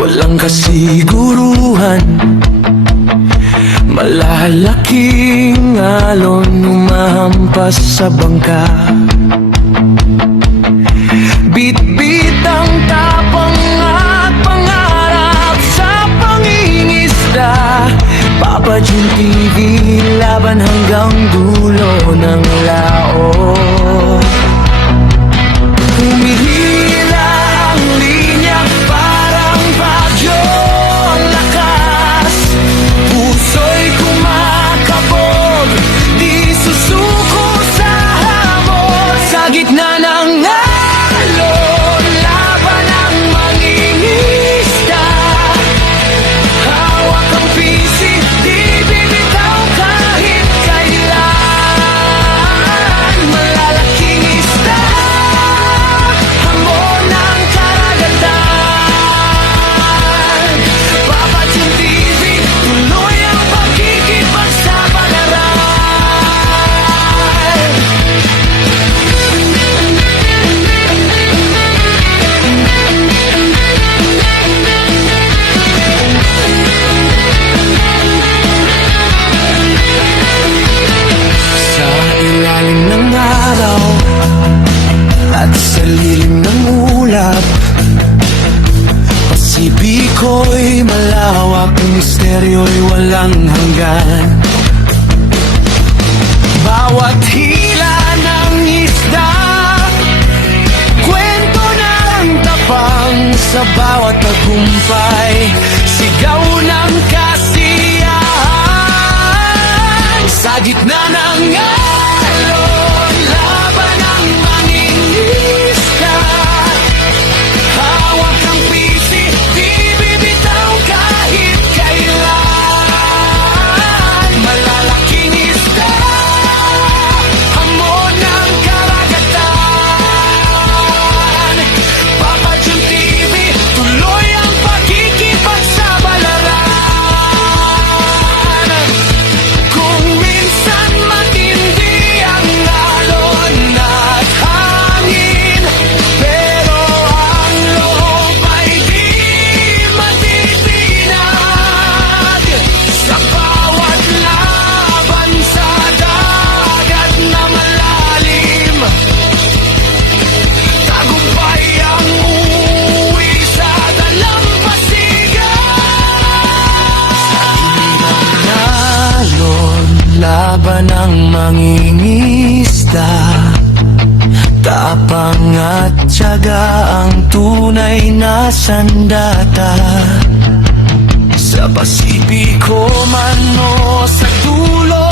walang kasiguruhan. Malalaking alon umahampas sa bangka. Bit-bit ang tapang at pangarap sa pangingisda. Papa Jun TV, laban hanggang dulo ng laot. Humihila ang linya, parang bagyo ang lakas. Puso'y kumakabog, di susuko sa hamon. Sa gitna ng alon, laban ang mangingisda. Hawak ang pisi, di bibitaw kahit kailan. Malalaking isda, hamon ng karagatan. Papa Jun TV, tuloy ang pakikipagsapalaran. Sa ilalim ng araw at sa lilim ng ulap, Pasipiko'y malawak, misteryo'y walang hanggan. Bawat hila ng isda, kwento ng tapang. Sa bawat tagumpay, sigaw ng kasiyahan. Sa gitna ng alon, laban ang mangingisda. Hawak ang pisi, di bibitaw kahit kailan. Malalaking isda, hamon ng karagatan. Papa Jun TV, tuloy ang pakikipagsabalaran. Kung minsan matindi ang alon at hangin, pero ang loob ay di matitinag. Sa bawat laban sa dagat na malalim, tagumpay ang uuwi sa dalampasigan. Alon, laban ang mangingisda. Tapang at tiyaga ang tunay na sandata. Sa Pasipiko man o sa dulo